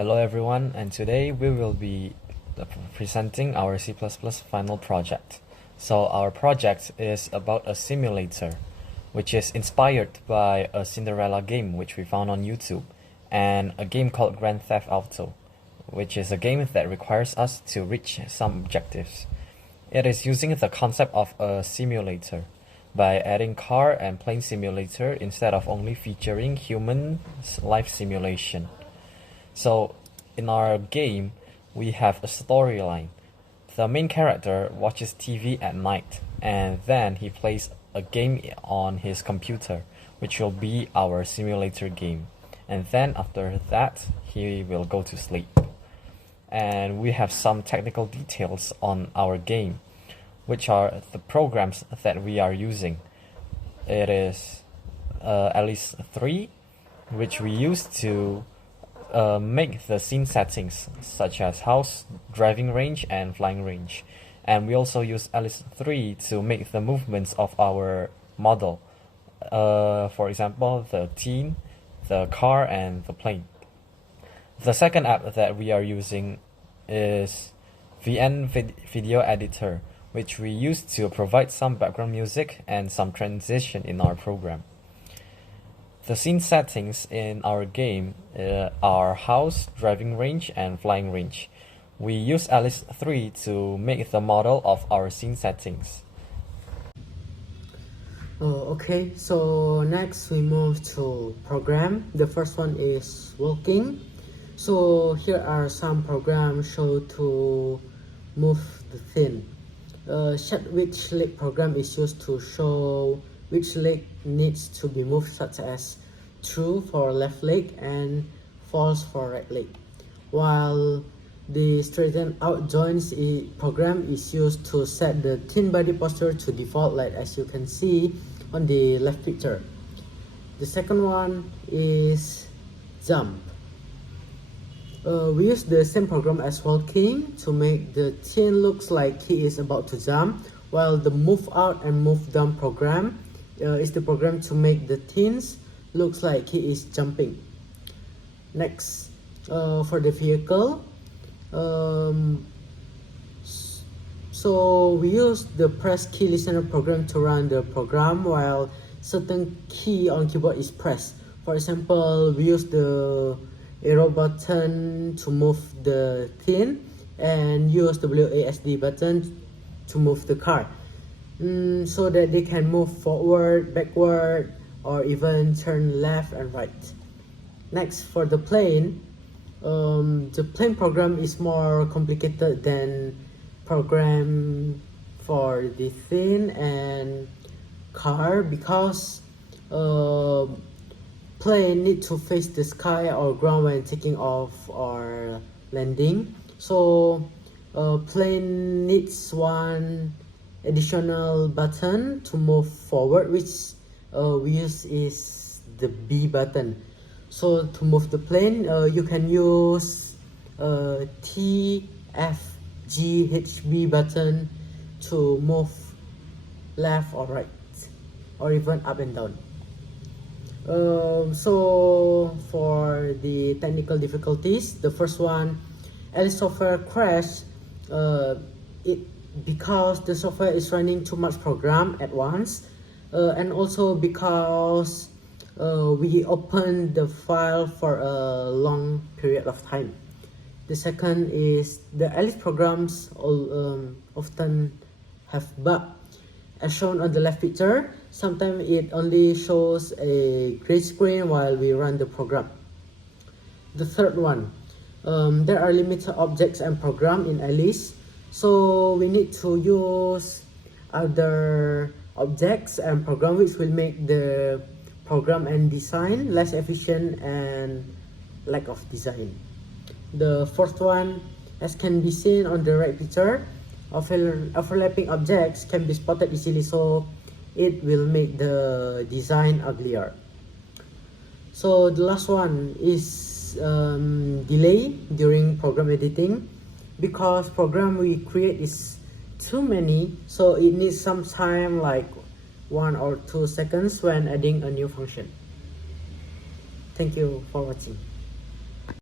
Hello everyone, and today we will be presenting our C++ final project. So our project is about a simulator, which is inspired by a Cinderella game which we found on YouTube, and a game called Grand Theft Auto, which is a game that requires us to reach some objectives. It is using the concept of a simulator by adding car and plane simulator instead of only featuring human life simulation. So in our game, we have a storyline. The main character watches TV at night, and then he plays a game on his computer, which will be our simulator game. And then after that, he will go to sleep. And we have some technical details on our game, which are the programs that we are using. It is Alice 3, which we use to make the scene settings such as house, driving range, and flying range. And we also use Alice 3 to make the movements of our model. For example, the teen, the car, and the plane. The second app that we are using is VN Video Editor, which we use to provide some background music and some transition in our program. The scene settings in our game are house, driving range, and flying range. We use Alice 3 to make the model of our scene settings. Okay, so next we move to program. The first one is walking. So here are some programs shown to move the thing. Set which leg program is used to show which leg needs to be moved, such as true for left leg and false for right leg. While the straighten out joints program is used to set the thin body posture to default, like as you can see on the left picture. The second one is jump. We use the same program as walking to make the teen looks like he is about to jump, while the move out and move down program is the program to make the teens looks like he is jumping. Next, for the vehicle, so we use the press key listener program to run the program while certain key on keyboard is pressed. For example, we use the arrow button to move the teen and use WASD button to move the car, so that they can move forward, backward, or even turn left and right. Next, for the plane program is more complicated than program for the thing and car, because plane need to face the sky or ground when taking off or landing. So plane needs one additional button to move forward, which we use is the B button. So to move the plane, you can use T, F, G, H, B button to move left or right, or even up and down. So for the technical difficulties, the first one, Alice software crash. Because the software is running too much program at once, and also because we open the file for a long period of time. The second is the Alice programs often have bug. As shown on the left picture, sometimes it only shows a gray screen while we run the program. The third one, there are limited objects and program in Alice, so we need to use other objects and program which will make the program and design less efficient and lack of design. The fourth one, as can be seen on the right picture, overlapping objects can be spotted easily, so it will make the design uglier. So the last one is delay during program editing, because program we create is too many, so it needs some time, like 1 or 2 seconds when adding a new function. Thank you for watching.